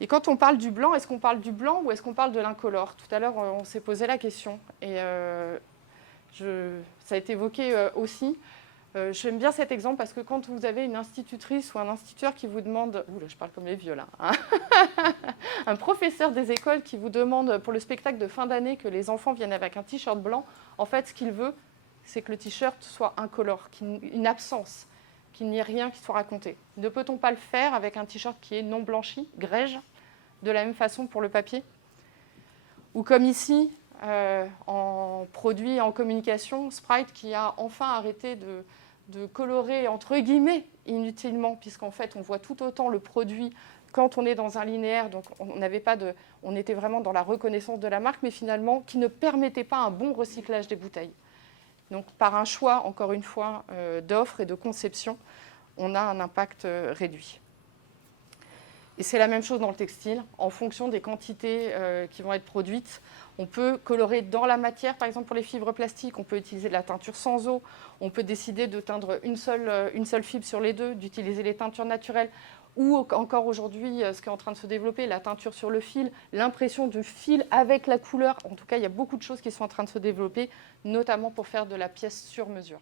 Et quand on parle du blanc, est-ce qu'on parle du blanc ou est-ce qu'on parle de l'incolore? Tout à l'heure, on s'est posé la question. Et ça a été évoqué aussi. J'aime bien cet exemple parce que quand vous avez une institutrice ou un instituteur qui vous demande... Ouh là, je parle comme les vieux là. Hein. Un professeur des écoles qui vous demande pour le spectacle de fin d'année que les enfants viennent avec un t-shirt blanc, en fait, ce qu'il veut, c'est que le t-shirt soit incolore, une absence, qu'il n'y ait rien qui soit raconté. Ne peut-on pas le faire avec un t-shirt qui est non blanchi, grège, de la même façon pour le papier? Ou comme ici, en produit, en communication, Sprite qui a enfin arrêté de colorer, entre guillemets, inutilement, puisqu'en fait, on voit tout autant le produit quand on est dans un linéaire, donc on était vraiment dans la reconnaissance de la marque, mais finalement, qui ne permettait pas un bon recyclage des bouteilles. Donc, par un choix, encore une fois, d'offre et de conception, on a un impact réduit. Et c'est la même chose dans le textile. En fonction des quantités qui vont être produites, on peut colorer dans la matière, par exemple pour les fibres plastiques, on peut utiliser de la teinture sans eau, on peut décider de teindre une seule fibre sur les deux, d'utiliser les teintures naturelles, ou encore aujourd'hui, ce qui est en train de se développer, la teinture sur le fil, l'impression du fil avec la couleur. En tout cas, il y a beaucoup de choses qui sont en train de se développer, notamment pour faire de la pièce sur mesure.